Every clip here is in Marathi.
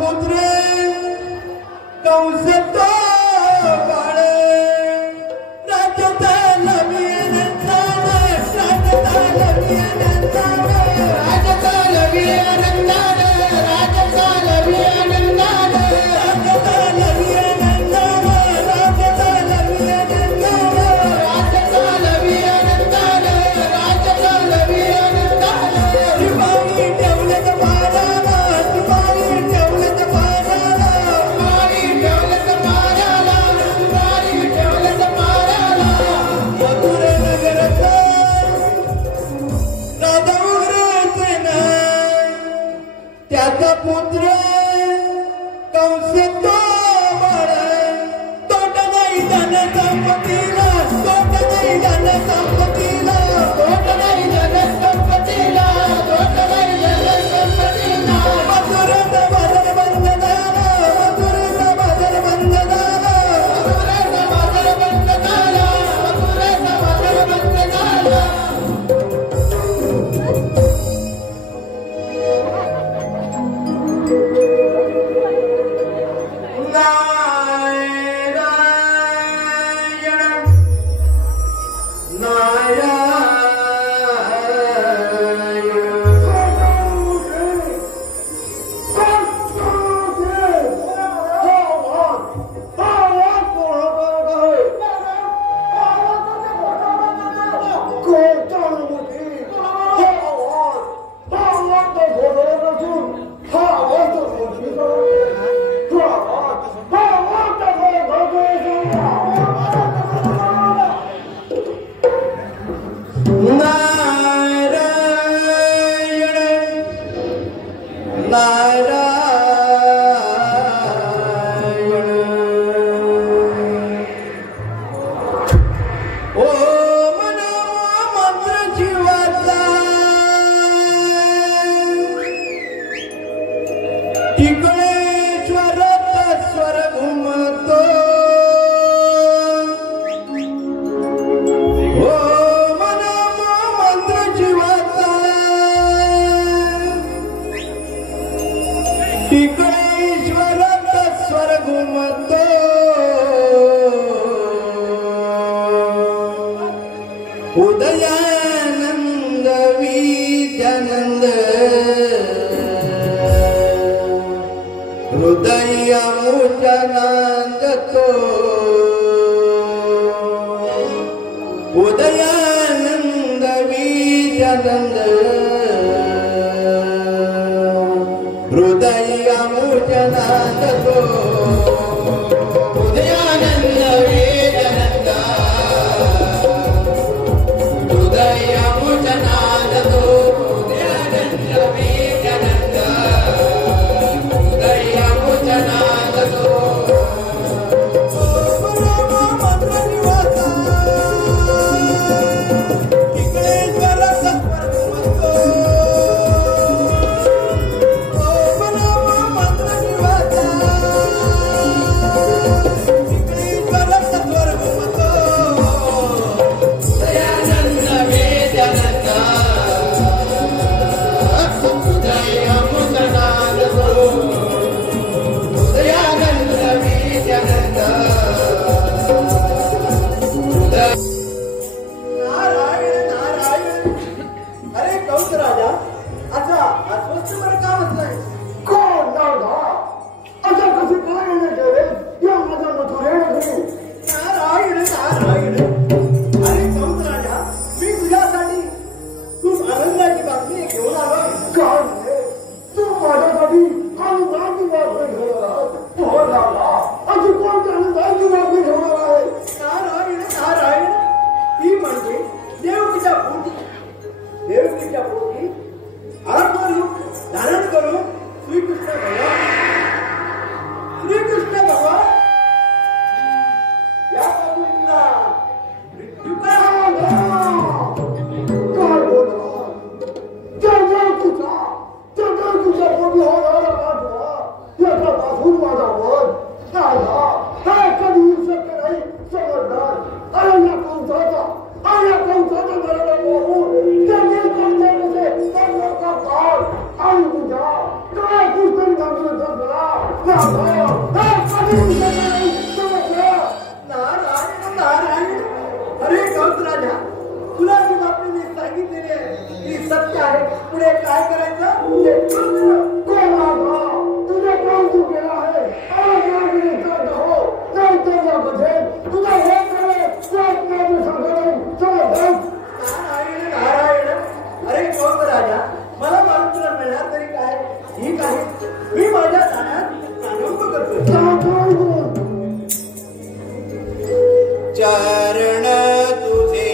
पुत्र कंस तो बाळे राजताल वीरंदान राजताल वीरंदान राजताल वीरंदान राजताल वीरंदान राजताल वीरंदान राजताल वीरंदान राजताल वीरंदान राजताल वीरंदान शिवाजी ठेवलं माराला शिवाजी ठेवलं माराला शिवाजी ठेवलं माराला शिवाजी ठेवलं माराला मथुर नगरात राधावरसेन त्याचा पुत्र कंस तो बाळ तोट नाही धन संपत्तीला तोट नाही धन संपत्तीला तोट नाही धन संपत्तीला तोट नाही धन संपत्तीला मथुरेत बाजार बंद झाला मथुरेत बाजार बंद झाला मथुरेत बाजार बंद झाला मथुरेत बाजार बंद झाला उदयानंद विद्यानंद हृदय मुचनांद तो उदयानंद विद्यानंद हृदय मुचनांद तो उदयानंद विद्यानंद हृदय मुचनांद तो उदयानंद विद्यानंद हृदय मुचनांद तो पुढे काय करायचं तुझे काम तू केला आहे नाही तर या कथे तुझा हे करे नारायण अरे कोण राजा मला मारुतीला मिळणार तरी काय ठीक आहे मी माझ्या जाण्यात आरंभ करतो चरण तुझे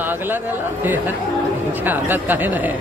लागला त्याला अंगात काय नाही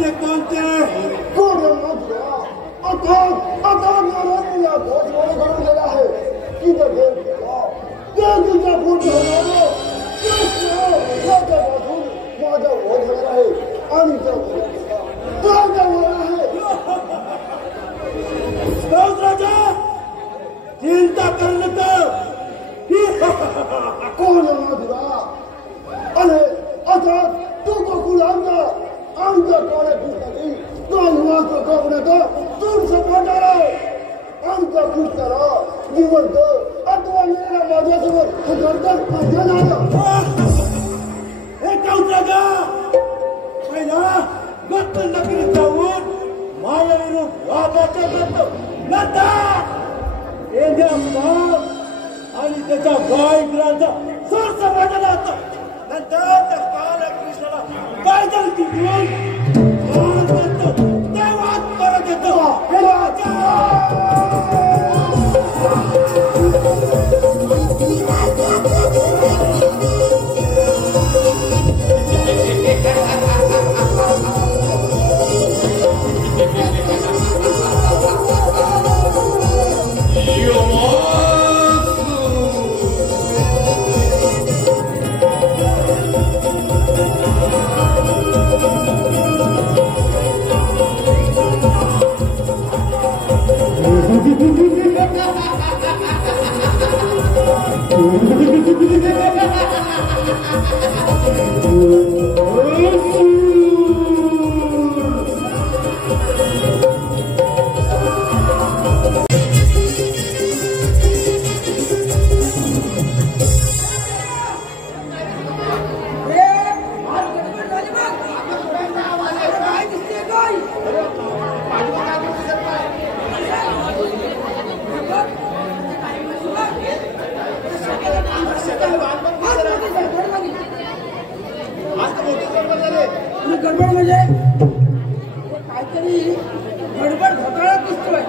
कोणते कोणते कोण मधुरा आता नारायणला भोजनाला घडून गेला आहे तिथं देव गेला देवीचा भूत होणारा कृष्ण माझ्यापासून माझा वध होणार आहे आणि त्यावर आहे राजा चिंता करू नका कोण मधुरा अरे आता तू गोकुलांचा आमच्या काळ्या कृष्णाची मात्र गवण्याचा दूर सपाटाला आमच्या कृष्णाला जिवंत अथवा मेला माझ्यासोबत उतरतात माझ्या नाला हे कौतगा पहिला गत्त नकरी जाऊन मायाविरू वादाच्या गत्त नंतर एंद्या बाप आणि त्याच्या गायकरांचा सोर समाजाला होता नंतर त्या काळ्या कृष्णाला काय झालं तिथून देवात परत येतो गडबड म्हणजे काहीतरी गडबड घोटाळा दिसतोय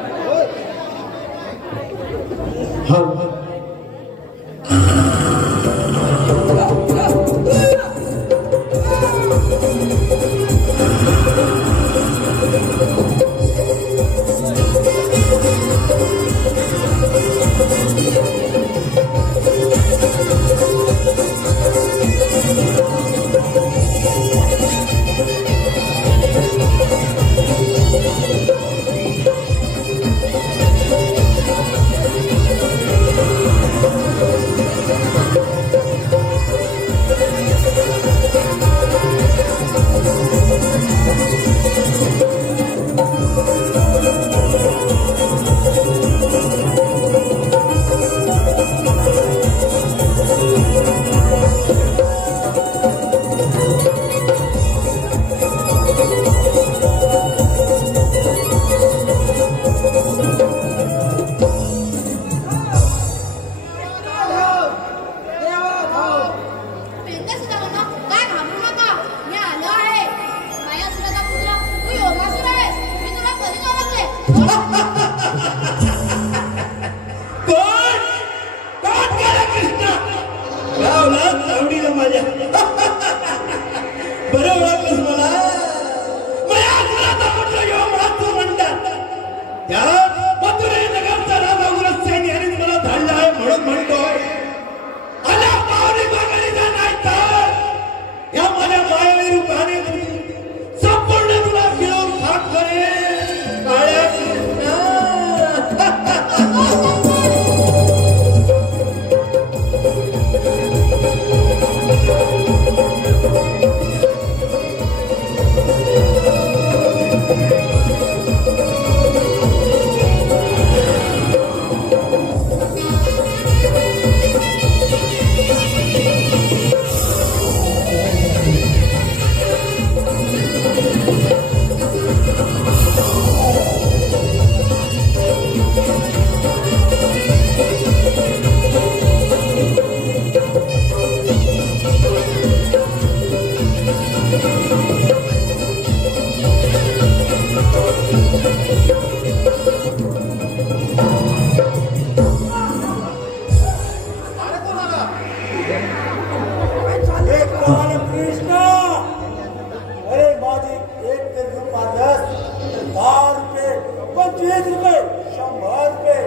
₹25, ₹100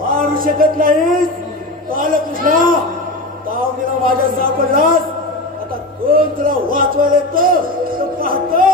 मारू शकत नाहीस. बालकृष्णा, ताव दिला माझ्या सापडलास. आता कोण तुला वाचवायला येतं पाहतो.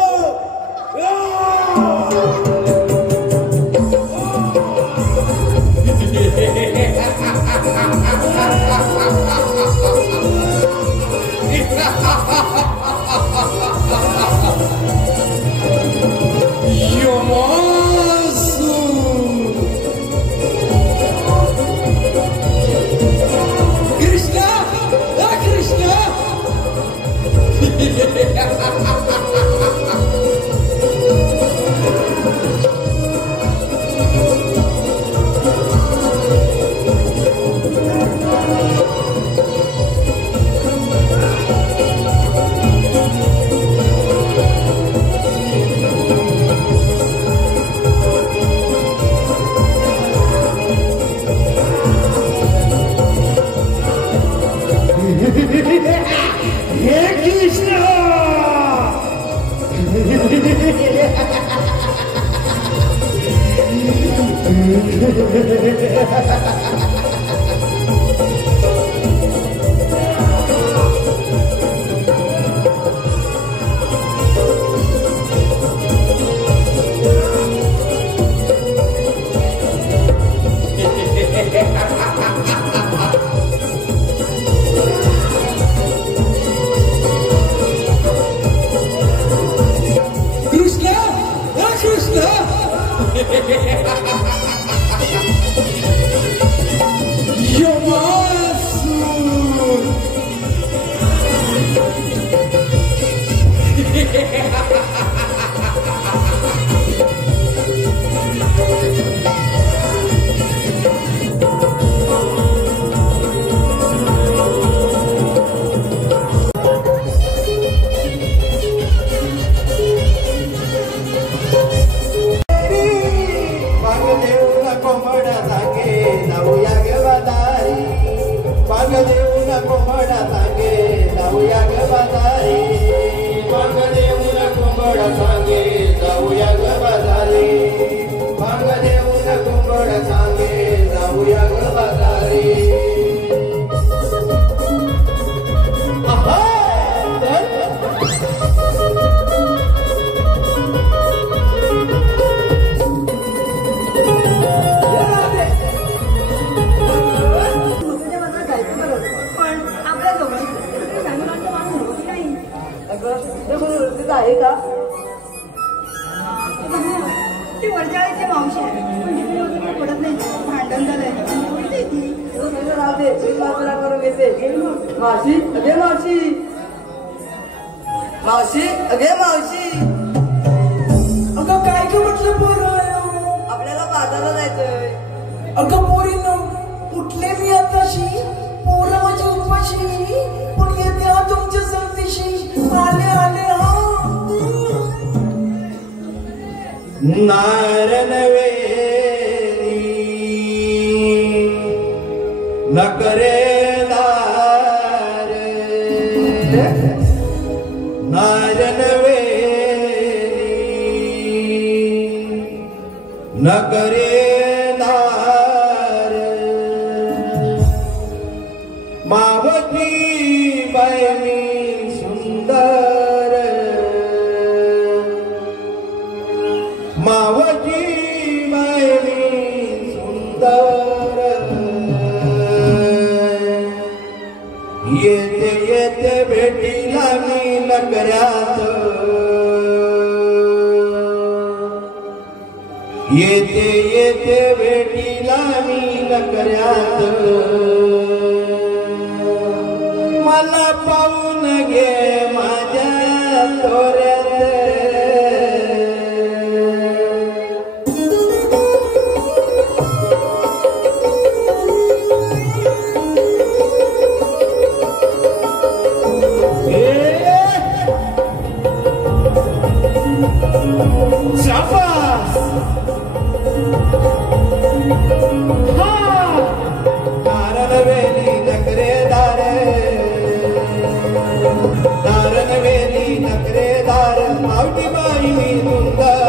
नखरेदार आवटी बाई मी सुंदर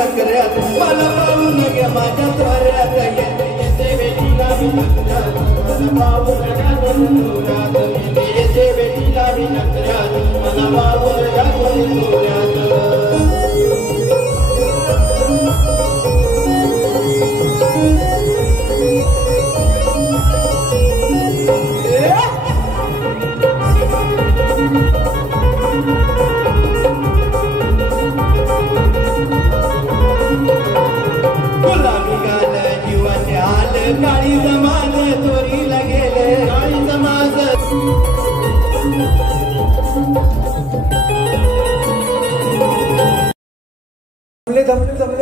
नकऱ्यात मला पाहून घ्या माझ्या त्वऱ्यात येते बेटीला मी नकऱ्यात मला पाहून घ्या तोऱ्यात येते बेटीला मी नकऱ्यात मला पाहून घ्या तोऱ्यात काळी जमाज चोरीला गेले काळी जमाज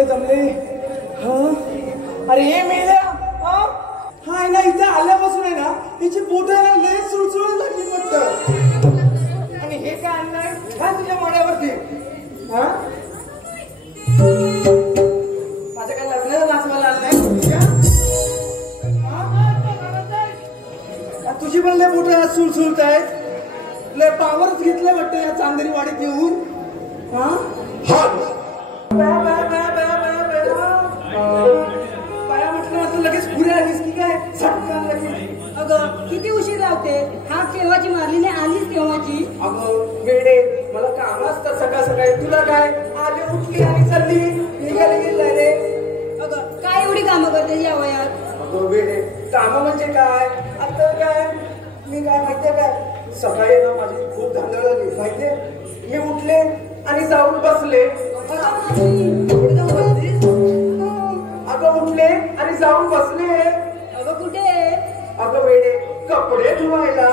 जमले अरे हे मेल्या हा ना इथे आल्यापासून आहे ना हिची बोट आहे ना लय सुळसुळ लागली फक्त आणि हे काय आणलंय हा तुझ्या मड्यावरती हा माझ्या काय लग्नाला नाचवायला आणलंय तुझी पण लय बोट सुळसुळत आहेत लय पावरच घेतलंय वाटतं या चांदरी वाडीत येऊन हा पाया म्हटलं असं लगेच पुढे आलीस की काय झटकन लगेच अगं किती उशीर लावते हा केव्हाची मारली नाही आलीच केव्हाची अगं वेडे मला काम असतं सकाळ सकाळी तुला काय आली उठली आणि चालली निघाली गेली रे अगं काय एवढी कामं करते या वयात अगं वेडे काम म्हणजे काय आता काय मी काय माहितीये काय सकाळी ना माझी खूप धांदळ लागली माहितीये मी उठले आणि जाऊन बसले अगं उठले आणि जाऊन बसले अगं कुठे अगं वेडे कपडे धुवायला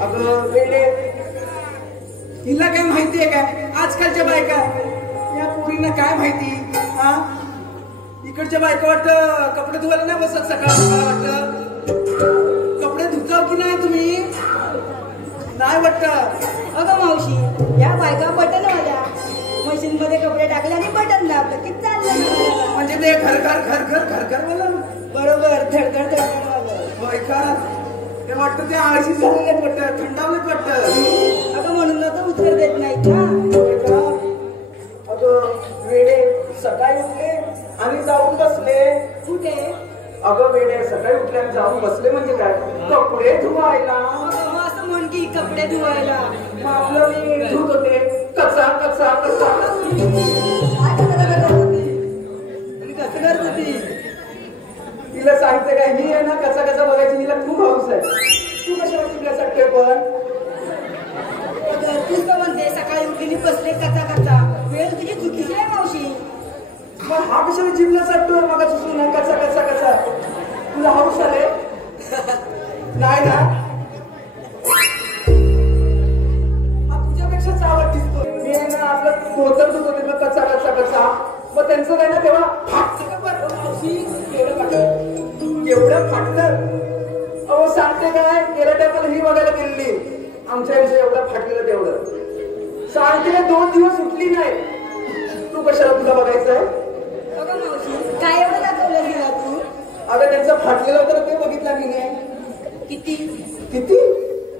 अगं वेडे हिला काय माहितीये काय आजकालच्या बायका या पोरींना काय माहिती हा इकडच्या बायका वाटतं कपडे धुवायला नाही बसत सकाळ वाटतं कपडे धुताव की नाही तुम्ही नाही वाटतं अगं मावशी या बायका बटन वाल्या मशीन मध्ये कपडे टाकले आणि बटन दाबलं की चाललं म्हणजे ते घर मला बरोबर धडधड वालं होय का ते वाटतं ते आळशी झालेले वाटतं थंडावलेच वाटतं अगं म्हणून तर उत्तर देत नाही का होय का अगं वेडे सकाळी उठले आणि जाऊन बसले कुठे अगं वेडे सकाळी उठले आणि जाऊन बसले म्हणजे काय कपडे धुवायला अगं असं म्हण की कपडे धुवायला मग आपलं मी धुत होते कचा कचा कचा आणि कसं करत होती तिला सांगते काय ही आहे ना कसा कसा बघायची हिला खूप हाऊस आहे तू कशाला शिकण्यासाठी पण तूच तर म्हणते सकाळी उठली बसले कचा कचा वेळ तुझी चुकीची आहे मावशी मग हा कशाला जिमला चढतोय मग सुचू ना कसा कसा कसा तुला हाऊस आले नाही ना तुझ्यापेक्षा चावट दिसतो मी आहे ना आपलं धोतर धुत होते मग कचा कचा कसा मग त्यांचं काय ना तेव्हा फाटतं का बरं मावशी एवढं फाटलं अहो सांगते काय गेल्या टायमाला ही बघायला गेलेली आमच्या विषयी एवढं फाटलेलं तेवढं सांगते 2 दिवस उठली नाही तू कशाला तुला बघायचं आहे अगं मावशी काय एवढं दाखवलं गेला तू अगं त्यांचं फाटलेलं होतं ते बघितलं मी नाही किती किती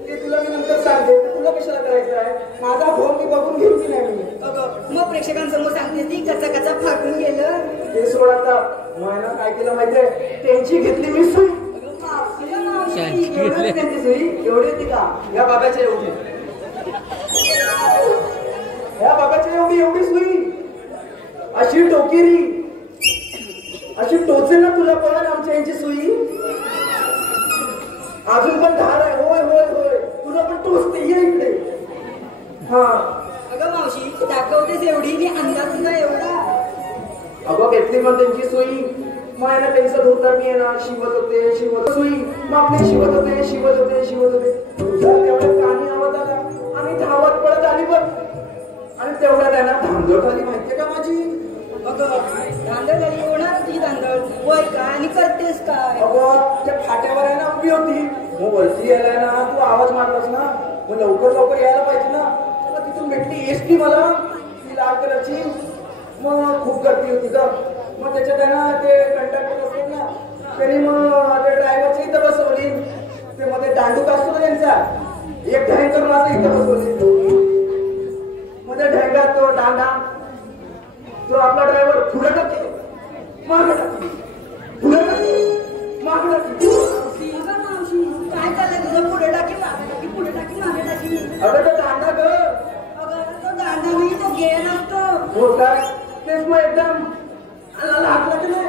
ते तुला मी नंतर सांगते तुला कशाला करायचं आहे माझा फोन मी बघून घेईन की नाही मी अगं मग प्रेक्षकांसमोर सांगते ती कचा कचा फाटून गेलं ते सोड आता महिना काय केलं माहितीये त्यांची घेतली मी सुई मावशी त्यांची सुई एवढी होती का या बाबाच्या एवढी या बाबाच्या एवढी सुई अशी टोकेरी अशी टोचे ना तुला पण आमच्या यांची सुई अजून पण धार आहे होय होय होय तुला पण टोचते ये इकडे हा अगं मावशी दाखवतेस एवढी आणि अंदाज तुझा एवढा अगं घेतली मग त्यांची सुई मग आहे ना त्यांचं धोतर मी आहे ना शिवत होते सुई मग आपले शिवत होते तुझ्या तेवढ्या कानी आवाज आला आणि धावत पडत आली बघ आणि तेवढ्या त्यांना धांदळ झाली माहितीये का माझी अगं धांदळ झाली होणार तुझी धांदळ वय काय आणि करतेस काय अगं त्या फाट्यावर आहे ना उभी होती मग वरती यायला ना तू आवाज मारलास ना मग लवकर यायला पाहिजे ना मग तिथून भेटली एसटी मला ती लाल कलरची मग खूप गर्दी होती का मग त्याच्यात आहे ना ते कंडक्टर असतात ना त्यांनी मग त्या ड्रायव्हरची इथं बसवली ते मध्ये दांडूक असतो ना त्यांचा एक ढॅंग करून असं इथं बसवली मध्ये ढॅंगात तो दांडा मागे टाकी. अगं मावशी काय चाललंय तुझं? पुढे टाकी मागे टाकी, पुढे टाकी मागे टाकी. अगं तो दांडा ग. अगं तो दांडा नाही, तो गेर असतो. हो काय? तेच मग एकदम लागला की नाही.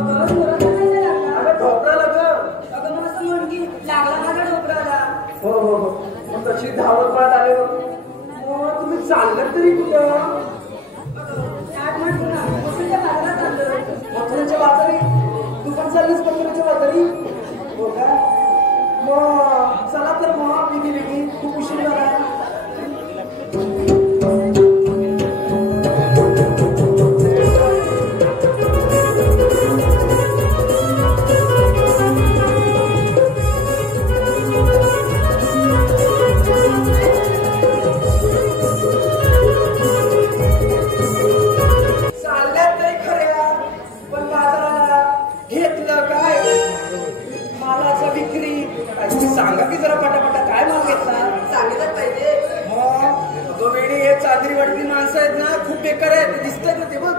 अगं जोरात नाही लागला. अगं ठोकराला ग. अगं मग असं म्हण की लागला माझ्या डोकराला. हो हो हो. मग तशी धावत पळत आले बघ. मग तुम्ही चाललं तरी कुठं? ताट म्हण पुन्हा मथुरेच्या बाजारात चाललो. मथुरेच्या बाजारी? तू पण चाललीस मथुरेच्या बाजारी? हो का? मग चला तर मग वेगळी खूप उशीर झाला. सांगा की जरा पटापटा काय माल घेतला? सांगितलं पाहिजे. मग तो वेळी हे चादरी वाटली माणसं आहेत ना, खूप बेकार आहेत. दिसतात ना ते बघ,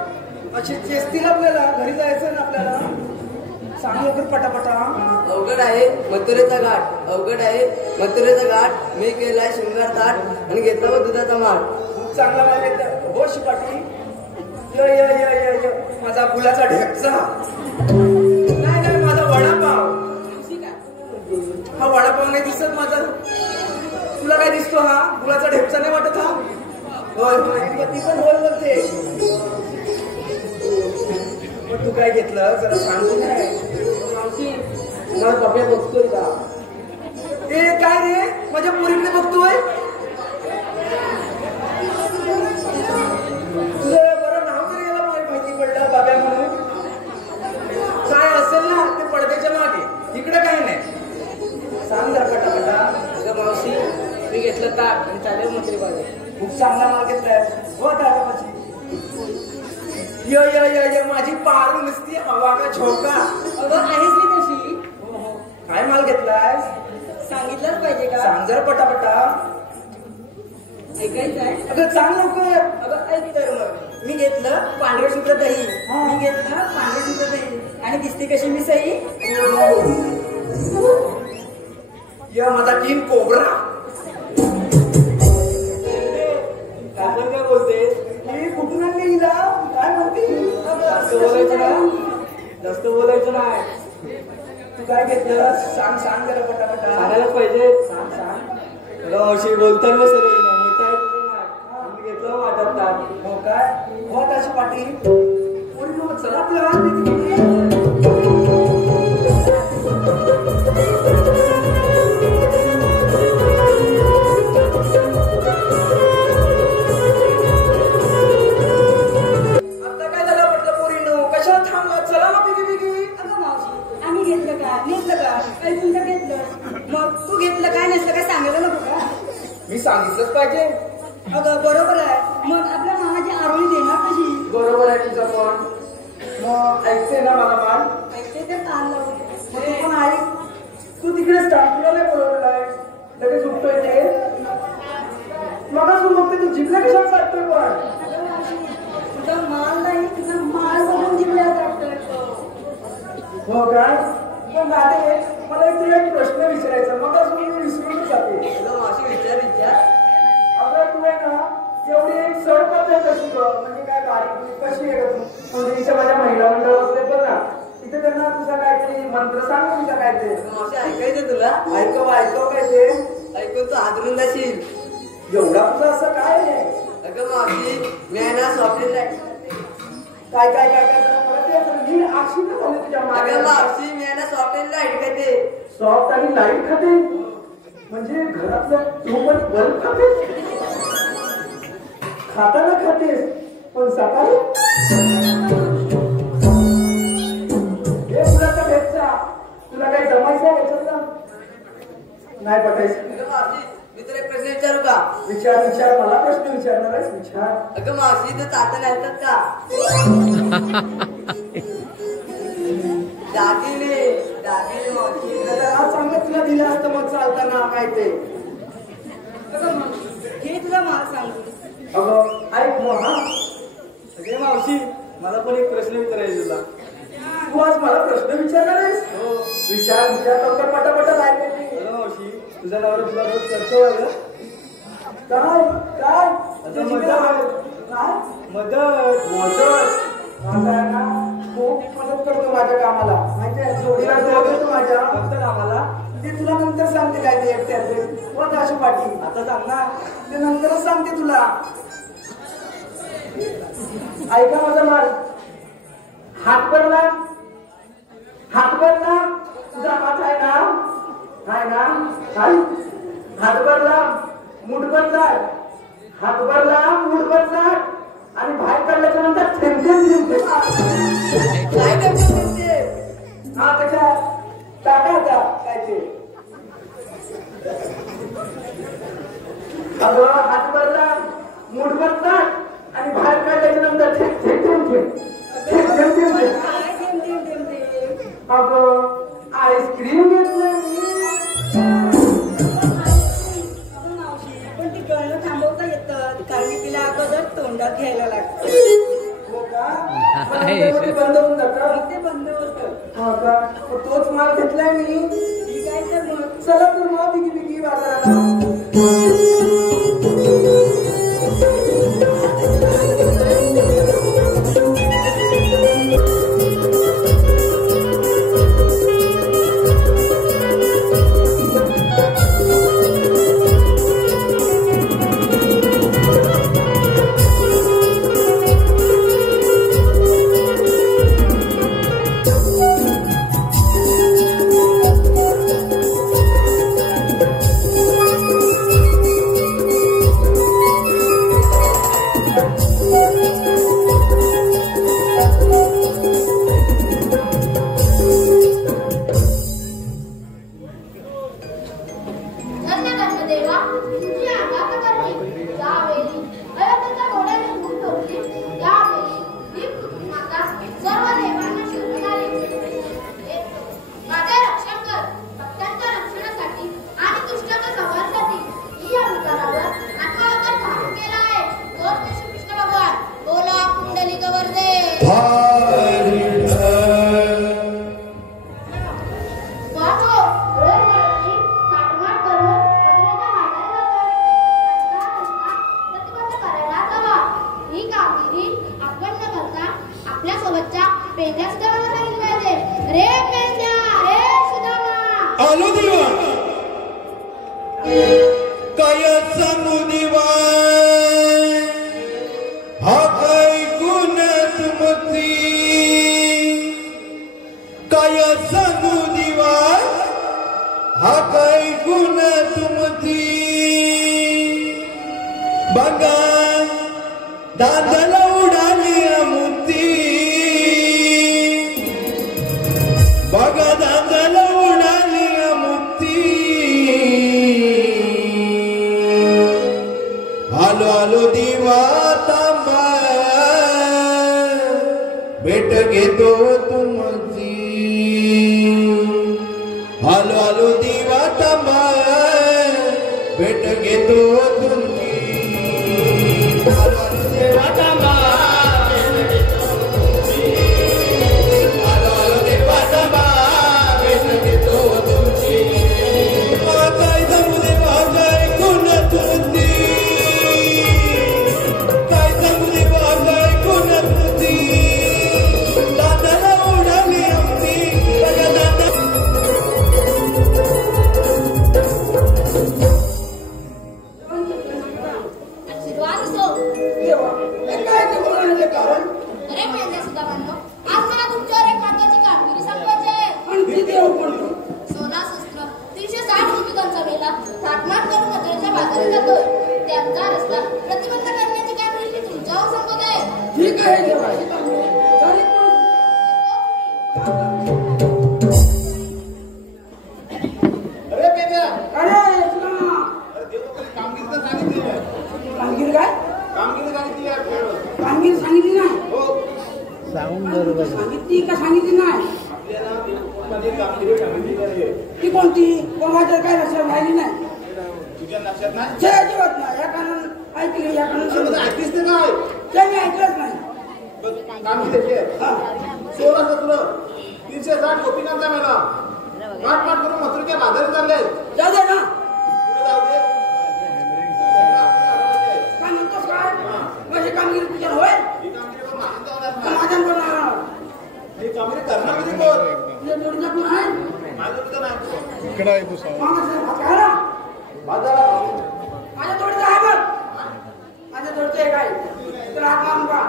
अशी चेसतील आपल्याला. घरी जायचं ना आपल्याला. सांग लवकर पटापटा. अवघड आहे मथुरेचा घाट, अवघड आहे मथुरेचा घाट. मी केलाय शृंगार ताट आणि घेतला व दुधाचा माठ. खूप चांगला माल घेतला हो शिपाटी. य य य य य माझा फुलाचा ढेपचा. नाही नाही माझा वडापाव. हा वडापाव नाही दिसत माझा. तुला काय दिसतो? हा फुलाचा ढेपचा नाही वाटत? हा होय होय ती पण बोल बोलते. मग तू काय घेतलं जरा सांगू काय? मावशी मला पप्या बघतोय का? ए काय रे माझ्या पोरीकडे बघतोय? तुझं बरं नाव तरी याला माहिती पडलं बाब्या म्हणून. काय असेल ना ते पडद्याच्या मागे, इकडे काही नाही. सांग जरा पटापटा. अगं मावशी मी घेतलं ताट आणि चालेल मथुरे बाजार. खूप चांगला माल घेतलाय हो दादाची. य य य य माझी पारू नुसती हवा का झोका. अगं आहेस मी तशी. काय माल घेतलाय? सांगितलंच पाहिजे का? सांग जरा पटापटा. ऐकायचं आहे? अगं सांग लवकर. अगं ऐक तर मग. मी घेतलं पांढरं शुभ्र दही. मी घेतलं पांढरं शुभ्र दही. आणि दिसते कशी मी सई? या माझा किंग कोबरा. आपण काय बोलतेस? मी कुठून आणली हिला? काय म्हणते? जास्त बोलायचं नाही, जास्त बोलायचं नाही. तू काय घेतलं? सांग सांग जरा पटापटा. सांगायलाच पाहिजे. सांग सांग. अगं मावशी बोलताना सर्व मोठा आहे. मी घेतलं वाटत ताट. हो काय? हो त्याची पाठी. चला तर मी सांगितलंच पाहिजे. अगं बरोबर आहे. मग आपल्या मामाची आरोळी देणार कशी? बरोबर आहे तुझं पण. मग ऐकते ना मला मान? ऐकते ते कान लावून. मग तू पण ऐक. तू तिकडे स्टार्टिंगला नाही बोलवलेलं आहे, लगेच उठतोय ते. मग तू बघते तू जिंकल्या कशाला सांगतोय पण? तुझा माल नाही, तुझा माल बघून जिंकल्या वाटतोय. हो काय? पण दादे मला एक प्रश्न विचारायचा. मग अजून मी विसरून जाते. अगं मावशी विचार. अगं तू आहे ना एवढी एक सड पद्धत कशी ग? म्हणजे काय बारीक कशी आहे का तू? म्हणजे इथे माझ्या महिला मंडळ असले पण ना, तिथे त्यांना तुझा काहीतरी मंत्र सांग तुझा काहीतरी. मावशी ऐकायचं तुला? ऐकव ऐकव काय ते? ऐकून तू हादरून जाशील. एवढा तुझं असं काय आहे? अगं मावशी मी आहे ना स्वप्नील आहे. काय काय काय काय जरा परत ये. जरा नीट आक्षी का झाली तुझ्या अगं मागे? मावशी मी आहे ना स्वप्नील लाईट खाते. सॉफ्ट आणि लाईट खाते म्हणजे घरातलं तू पण बल्ब खातेस? खाताना खातेस पण सकाळी? हे फुलाचा भेटचा तुला काही जमायचं याच्यातला नाही पटायचं. अगं मावशी मी तुला एक प्रश्न विचारू का? विचार विचार. मला प्रश्न विचारणार आहेस? विचार. अगं मावशी तर चालता येतात का? दागिने मावशी. आज चांगलं तुला दिलं असतं मग चालताना काय ते. अगं मग घे तुझा माल सांगू. अगं ऐक मग. हा अगं मावशी मला पण एक प्रश्न विचारायचा तुला. तू आज मला प्रश्न विचारणार आहेस? हो. काय विचार लवकर पटापट जायचं तुझा नवरा तुला रोज करतो काय काय खूप मदत करतो माझ्या कामाला माहिती आहे जोडीला जोडतो माझ्या कामाला ते तुला नंतर सांगते काय ते एकट्यात व अशी पाठी आता सांग ना ते नंतरच सांगते तुला ऐका माझा मार हात भरला तुझा हात आहे ना हात भरला मूठ भरला आणि बाहेर काढल्याच्या नंतर थेंबते काय करते हा कशा टाका आता काय ते अगं हात भरला मूठ भरला आणि बाहेर काढल्याच्या नंतर अगं आईस्क्रीम घेतलंय पण ती गळणं थांबवता येतं कारण तिला अगोदर तोंडात घ्यायला लागतं हो का बंद होऊन जातं ते बंद होतं हो का तोच माल घेतलाय मी ठीक आहे तर मग चला तर मग बिगी बाजाराला माठ माठ करून मथुरेच्या बाजारात चालले. जाऊ दे ना. पुढे जाऊ दे. काय म्हणतोस काय? माझी कामगिरी तुझ्या होय? ही कामगिरी पण माझ्यात होणार नाही. माझ्या करणार. ही कामगिरी करणार किती कोण? तुझ्या जोडीचा कोण आहे? माझं तुझं नाही. माझ्या जोडीचा आहे बघ. माझ्या जोडीचं एक आहे. तर हात मारून पहा.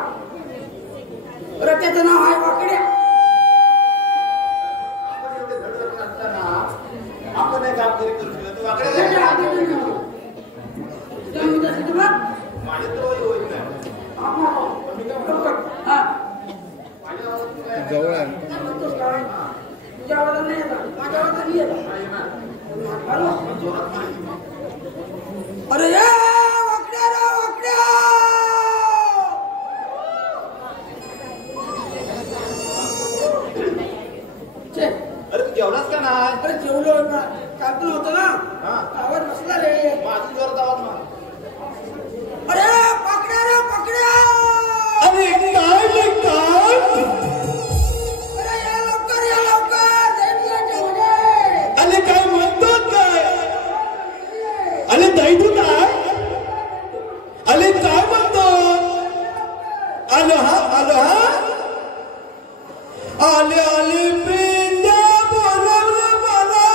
बरं त्याचं नाव आहे वाकड्या. आपण एवढे धडधड असताना आपण एक कामगिरी करू शकतो. वाकडे त्याच्या जायचं. हाती देऊ नको. तुझ्या मुलाचं किती बघ? माझ्या तर होईल नाही. हा. जवळ आहे. काय म्हणतोस काय? तुझ्या आवाजात नाही येतात. माझ्या आवाजात नाही येतात. अरे ये वाकड्या रे वाकड्या. छे, अरे तू जेवणास का नाही? अरे जेवलो ना. कापून होतं ना. हा. आवाज बसला रे. माझं जोरात आवाज मार. अरे पकड्या रे पकड्या. अरे काय रे काय? अरे या लवकर लेट म्हणजे. अरे काय म्हणतो काय? अरे दैतू काय? अरे काय म्हणतो? आलो हा आले आले पिंड्या बोलवलं मला.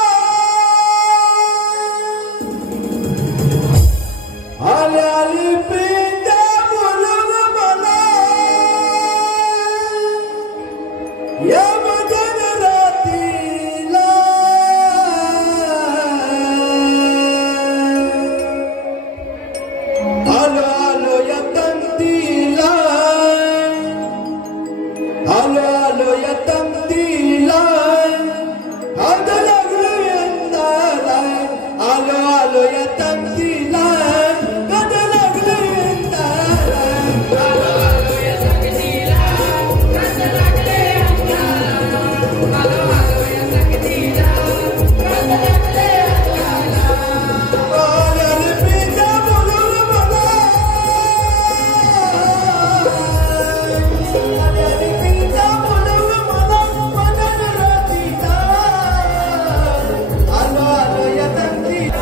आले पिंड्या बोलवलं मला. या मदन रातीला आलो या तंतीला. आलो या तंतीला. हात लागलो यंदाला. आलो या तंतीला. हात लागलो यंदाला. आले पिंड्या बोलवलं मला. आले पिंड्या बोलवलं मला. मदन रातीला. आलो या तंतीला.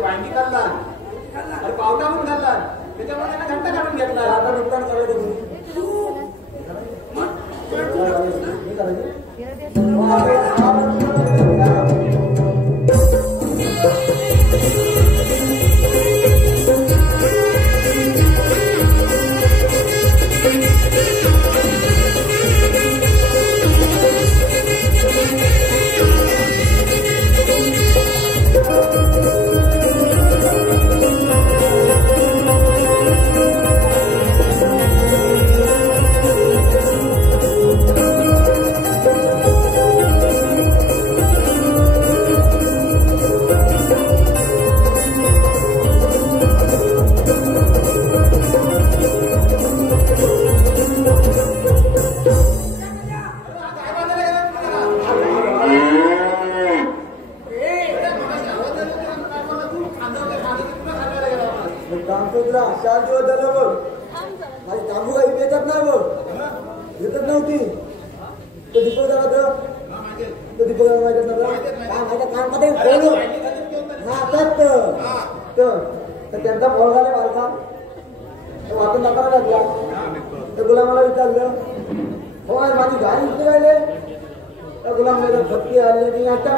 वांगी काढला पावटा म्हणून घालला त्याच्यामुळे त्यांना घंटा काढून घेतला आता नुकसान करायचं काम तुला 4 दिवस झालं बघ. माझी तांबू काही येतात नाही बघ. येतच नव्हती. तो दीपक दादा तो दीपक दादा माहिती ना कामामध्ये तर त्यांचा फळ झाला बालका वाटून दाखवायला लागला. तर गुलामाला विचारलं हो माझी गाडी इथे राहिले. त्या गुलामाला भक्ती आली मी आता